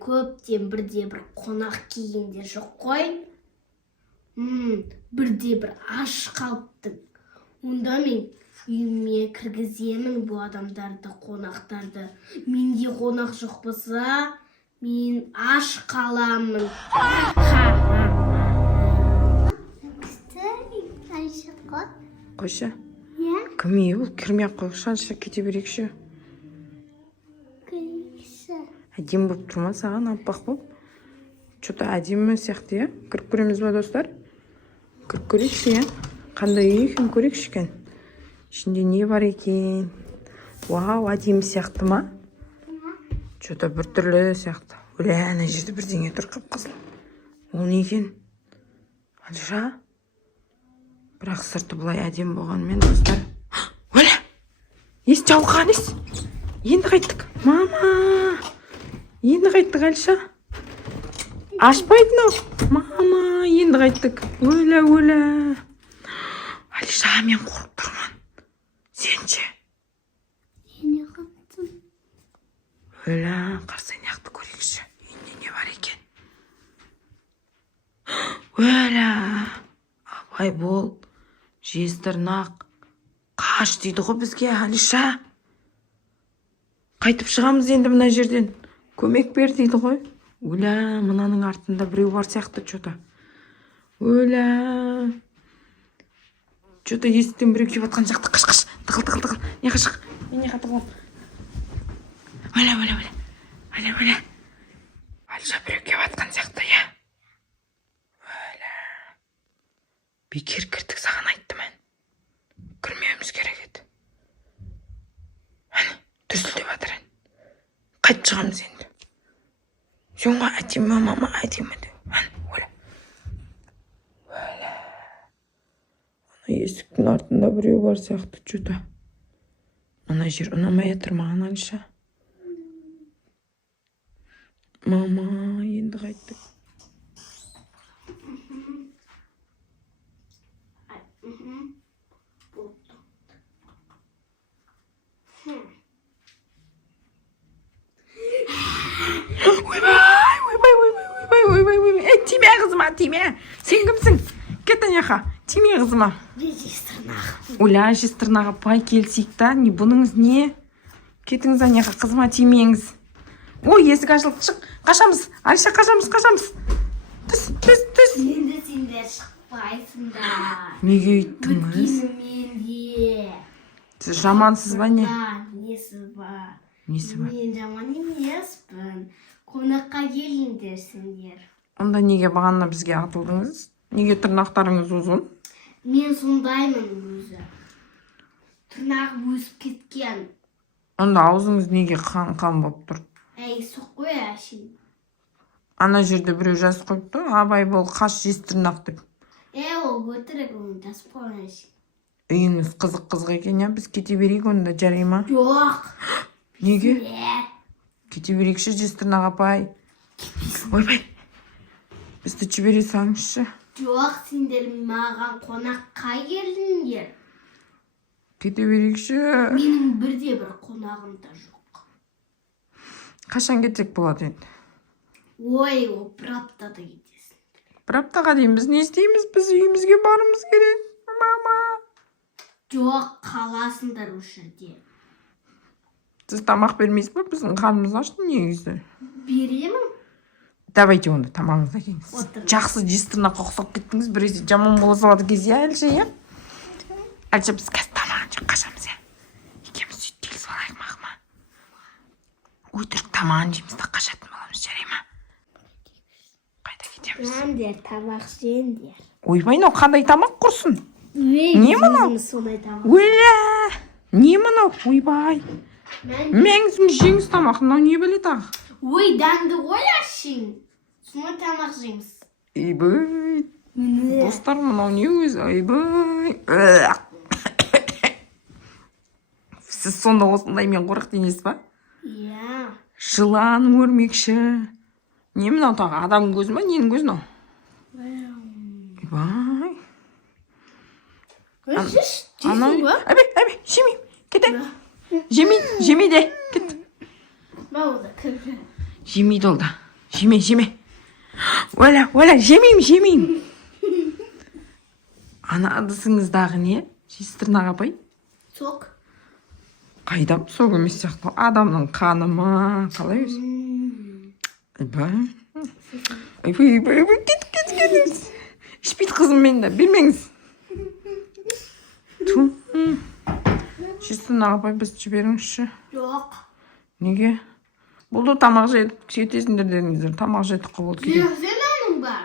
көптен бірде бір қонақ келгенде жоқ қой. Бірде бір аш қалыптың. Онда мен үйіме кіргіземін бұл адамдарды, қонақтарды. Менде қонақ жоқ болса, мен аш қаламын. Қойшы. Кім ие бұл? Кірмей-ақ қойықшы, Алиша, кете берейікші. Әдемі болып тұр ма саған, аппақ болып? Что-то әдемі сияқты, иә? Кіріп көреміз ба, достар? Кіріп көрейікші, иә? Қандай үй екен, көрейікші екен. Ішінде не бар екен? Вау, әдемі сияқты ма? Что-то бір түрлі сияқты. Өлә, ана жерде бірдеңе тұр, қып-қызыл. Ол не екен? Алиша? Бірақ сырты бұлай әдемі болғанмен, достар. Өлә! Ес жауған ес! Енді қайттық. Мама! Енді қайттық, Алиша. Ашпайтын ау. Мама, енді қайттық. Өлә. Алиша, мен қорып тұрмын. Сен ше? Не қаттым? Өлә, қарсай неяқты көрейікші. Үйінде не бар екен? Өлә. Абай бол. Жезтырнақ. Қаш дейді ғой бізге, Алиша. Қайтып шығамыз енді мына жерден. Көмек бер дейді ғой. Өлә, мынаның артында біреу бар сияқты что-то. Өлә. Что-то есіктен біреу кеп атқан сияқты. Қаш. Тығыл. Не қашық? Мен не қатығылам? Өлә. Алиша біреу кеп атқан сияқты, я? Өлә. Бекер кірдік, саған айттым мен. Кірмеуіміз керек еді. Әне, дүрсілдеп жатыр ән. Қайт шығамыз енді. Сен ғой әдемі, мама, әдемі де. Өлә. Ана есіктің артында біреу бар сияқты что-то. Ана жер ұнамай жатыр маған, Алиша. Мама, енді қайттық. Ойбай. Тиме қызыма, тиме. Сен кімсің? Кет ана тиме қызыма. Оля, жезтырнағы пай келсейік та, бұныңыз не? Кетіңіз ана қызыма, тимеңіз. Ой, есік ашылып шық. Қашамыз. Алиша, қашамыз. Түс. Енді сендер шықпайсыңдар. Неге үйттіңіз? Менде. Сіз жамансыз ба не? Несі бар? Несі бар? Мен жаман емеспін. Қонаққа келіңдер сендер. Онда неге бағана бізге атылдыңыз? Неге тырнақтарыңыз ұзын? Мен сондаймын өзі. Тырнақ өсіп кеткен. Онда аузыңыз неге қан болып тұр? Әй, соқ қой әшін. Ана жерде біреу жазып қойыпты, абай бол қаш жезтырнақ деп. Ол өтірік оны жазып қойған әшін. Үйіңіз қызық екен, я? Біз кете берейік онда, жарай ма? Жоқ. Неге? Кете берейікші, жезтырнақ апай. Ойбай, бізді жібере салыңызшы. Жоқ, сендер маған қонаққа келдіңдер. Кете берейікші. Менің бірде бір қонағым да жоқ. Қашан кетсек болады енді? Ой, ол бір аптада кетесің. Бір аптаға дейін біз не істейміз? Біз үйімізге барымыз керек. Мама. Жоқ, қаласыңдар ол жерде. Сіз тамақ бермейсіз ба? Біздің қарнымыз ашты негізі. Беремін. Давайте онда тамағыңызды әкеліңіз. Жақсы жезтырнаққа ұқсап кеттіңіз, біресе жаман бола салады кезде, Алиша, иә? Алиша, біз қазір тамағын жеп қашамыз, иә? Екеуміз сөйтіп келіп салайық мақыма. Өтірік тамағын жейміз де қашатын боламыз, жарай ма? Қайда кетеміз? Мәндер, тамақ жеңдер. Ойбай, мынау қандай тамақ құрсын? Не мынау? Өлә! Не мынау? Ойбай! Жеңіз тамақ, мынау не білет ағы? Ой, дәмді ғой әшін. Сондай тамақ жейміз. Ойбай! Достар, мынау не өзі? Ойбай! Сіз сонда осындаймен қорық дейсіз ба? Иә. Жылан өрмекші. Не мынау тағы? Адам көзі ма? Ненің көзі мынау? Ойбай! Жейсің ба? Әбе, жемейм. Кете. Жемейді. Кет. Мауызы кірді. Жемейді ол да. Жеме. Уәля, жемеймін. Ана ыдысыңыздағы не? Жестрнақ апай? Сок. Қайдам сок емес сияқты. Адамның қаны ма? Қалай өзі? Айбай, кетіңіз. Ішпейді қызым мен де, бермеңіз. Жестрнақ апай, біз жіберіңізші. Жоқ. Неге? Бұлды тамақ жедіп кетесіңдер дедіңіздер. Тамақ жедік қой болды кетеді. Зерленің бар.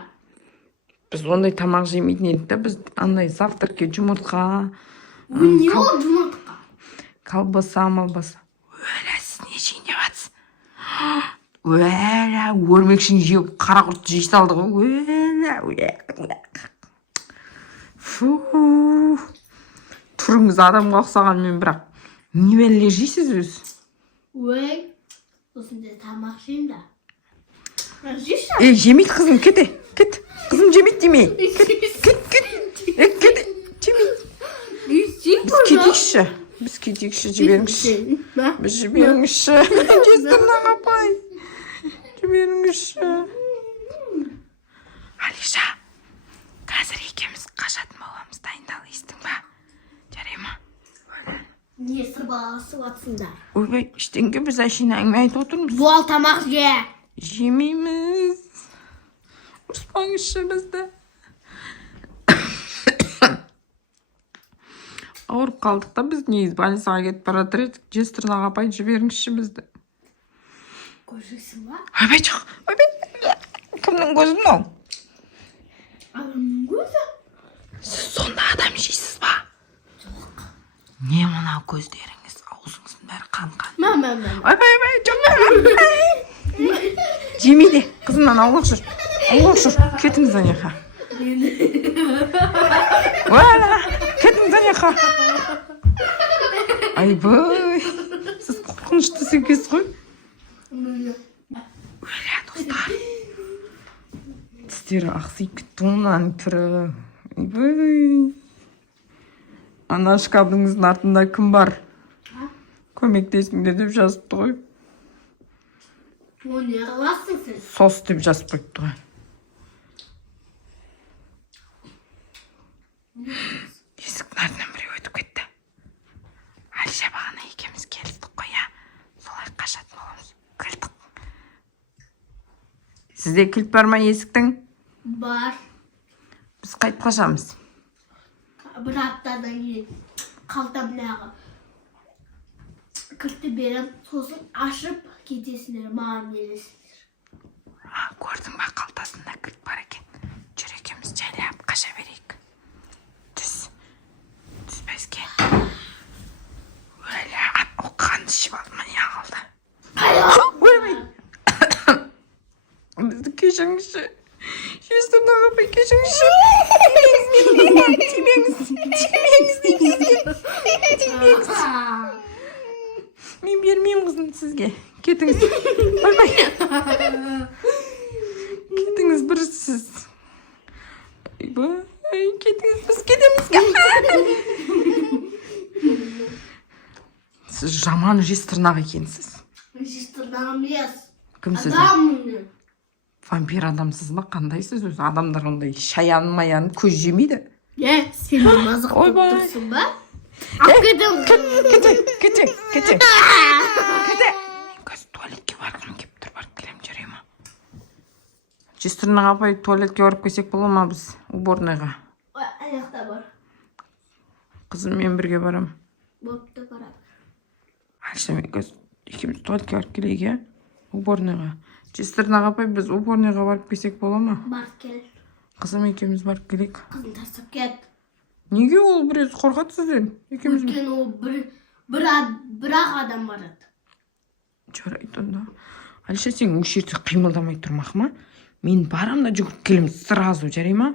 Біз ондай тамақ жемейтін едік та, біз андай завтракке жұмыртқа, Не ол жұмыртқа? колбаса. Өлә, сіз не жейін деп жатсыз? Өлә, өрмекшін жеуіп қара құртты жей салды ғой. Өлә. Фу. Түріңіз адамға ұқсаған мен, бірақ не бәлелер жейсіз өз? Ой, осындай тамақ жейін да. Жейші? Жемейді қызым, кет. Қызым жемейді демей. Кет. Жемейді. Біз кетейікші, жіберіңізші. Біз жіберіңізші. Жестрнақ апай. Жіберіңізші. Алиша, қазір екеміз қашатын боламыз, дайындал, естің ба? Жарай ма? Не сырбаласы батсыңдар? Ойбай, іштенге біз әшейін әңгіме айтып отырмыз. Бол тамақ же. Жемейміз. Ұрыспаңызшы бізді. Ауырып қалдық та, біз негіз больницаға кетіп баратыр едік. Жестрнақ апай, жіберіңізші бізді. Көжесің ба? Ойбай, жоқ. Кімнің көзі мынау? Адамның көзі? Сіз сонда адам жейсіз ба? Жоқ. Не мынау көздеріңіз, аузыңыздың бәрі қан. Мама. Ойбай, жоқ. Жемейде, қызымнан аулақ жүр. Кетіңіз анеха. Уәла, кетіңіз анеха. Айбай, сіз қорқынышты секесіз ғой. Уәла, достар. Тістері ақсиып кетті оның түрі. Айбай. Ана шкафыңыздың артында кім бар? Көмектесіңдер деп жазыпты ғой. О, не қыласың сен? Сос деп жазып қойыпты ғой. Есіктің артынан біреу өтіп кетті. Алиша бағана екеуміз келдік қой, я. Солай қашатын боламыз. Кілттік. Сізде кілт бар ма есіктің? Бар. Біз қайтып қашамыз. Бір аптадан кейін қалтамдағы кілтті берем, сосын ашып кетесіңдер, маған бересіңдер. Көрдің ба, қалтасында кілт бар екен. Жүр екеуміз жайлап қаша берейік. Түс бәзге. Өлі, қанды ішіп алды ма, не қалды? Өлмей. Бізді кешіңізші. Жестрнақ апай, кешіңізші. Тимеңіз. Мен бермеймін қызым сізге. Кетіңіз. Кетіңіз бір сіз. Кетіңіз, біз кетеміз. Сіз жаман жестрнақ екенсіз. Жестрнақ емес. Кім сіз? Адаммын. Вампир адамсыз ба? Қандайсыз өзі? Адамдар ондай шаян көз жемейді. Сен мазық болып тұрсың ба? Кете. Қазір туалетке барғым кеп тұр, барып келем, жарай ма? Жестрнақ апай, туалетке барып келсек бола ма біз? Уборныйға. Аяқта бар. Қызым мен бірге барам. Бопты барам. Алиша, мен қазір екеуміз туалетке барып келейік, я? Уборныйға. Жестрнақ апай, біз уборныйға барып келсек бола ма? Барып кел. Қызым екеуміз барып келейік. Қызын тастап кет. Неге ол біраз қорқады сізден? Өйткені ол бір-ақ адам барады. Жарайды онда. Алиша, сен осы жерде қимылдамай тұрмақ ма? Мен барам да жүгіріп келем сразу, жарай ма?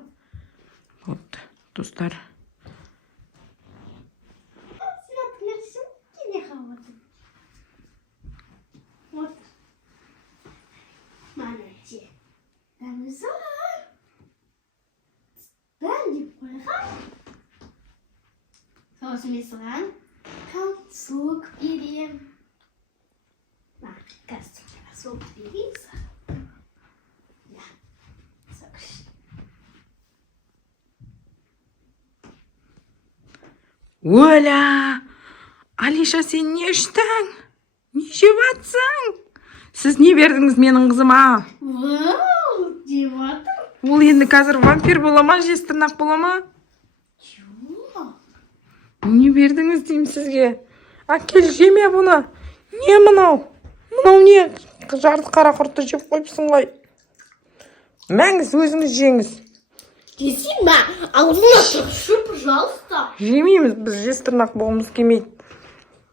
Вот, достар. Сосын мен саған суық берем. Қазір суық берейін саған. Оля! Алиша, сен не іштің? Не жеп атсың? Сіз не бердіңіз менің қызыма? Вау, деп атыр. Ол енді қазір вампир бола ма, жезтырнақ бола ма? Жоқ. Не бердіңіз деймін сізге? Әкел, жеме бұны. Не мынау? Мынау не? Жарты қара құртты жеп қойыпсың ғой. Мәңіз, өзіңіз жеңіз. Десей ма, аузына тыршы, пожалуйста. Жемейміз, біз жезтырнақ болғымыз келмейді.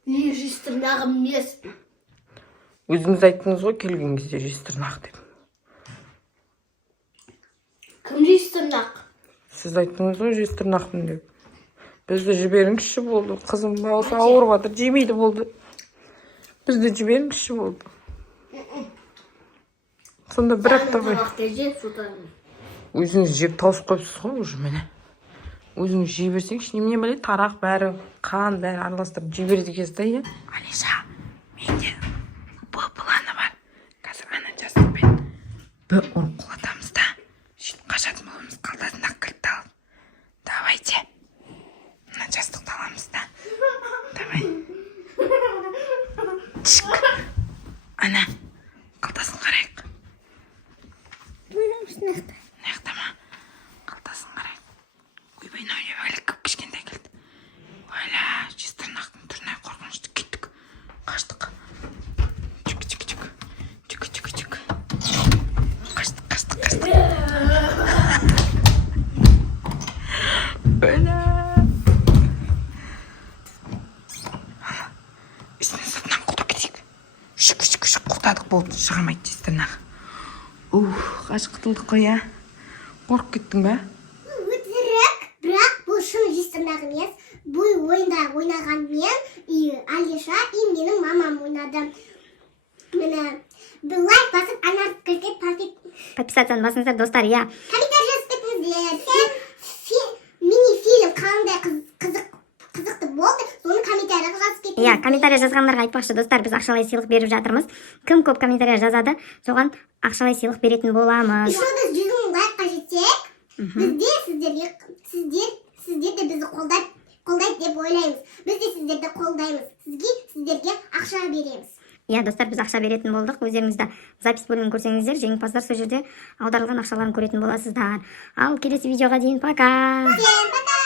Не жезтырнағым емес. Өзіңіз айттыңыз ғой келген кезде жезтырнақ деп. Кім жезтырнақ? Сіз айттыңыз ғой жезтырнақпын деп. Бізді жіберіңізші болды. Қызым баласы ауырып жатыр, жемейді болды. Бізді жіберіңізші болды. Сонда бір апта ғой. Өзіңіз жеп тауысып қойыпсыз ғой уже міне. Өзіңіз жей берсеңші, немене біледі, тарақ бәрі, қан бәрі араластырып жей береді екенсіз, иә? Алиша, менде бұл планы бар. Қазір ана жастықпен бір ұрып құлатамыз да, сөйтіп қашатын боламыз, қалтасында кілтті алып. Давайте. Мына жастықты аламыз да. Давай. Чик. Ана, қалтасын қарайық. Наяқтама. Қалтасын қарайық. Ойбай, мынау не көп кішкентай келді. Ойла, жезтырнақтың түріне қорқынышты кеттік. Қаштық. Чүк. Қаштық. Ойла. Үстіне сыртынан құлдап кетейік. Шүк, құлтадық болды, шығамайды жезтырнақ. Қаш құтылдық қой, ә? Қорқып кеттің бе? Өтірік, бірақ бұл шын жезтырнақ емес. Бұл ойындар ойнаған мен, Алиша, менің мамам ойнады. Міне, бір лайк басып, подписацияны басыңыздар, достар, иә. комментарий жазып кетіңіздер. Мини-фильм қандай қызықты болды, соны комментарияға жазып кетіңіздер. Иә, комментария жазғандарға айтпақшы, достар, біз ақшалай сыйлық беріп жатырмыз. Кім көп комментария жазады, соған ақшалай сыйлық беретін боламыз. Еще біз 100 000 лайкқа жетсек, сіздер де бізді қолдайды деп ойлаймыз. Біз де сіздерді қолдаймыз. Сіздерге ақша береміз. Иә, достар, біз ақша беретін болдық. Өздеріңізді запись бөлімін көрсеңіздер, жеңімпаздар сол жерде аударылған ақшаларын көретін боласыздар. Ал келесі видеоға дейін пока. Всем пока!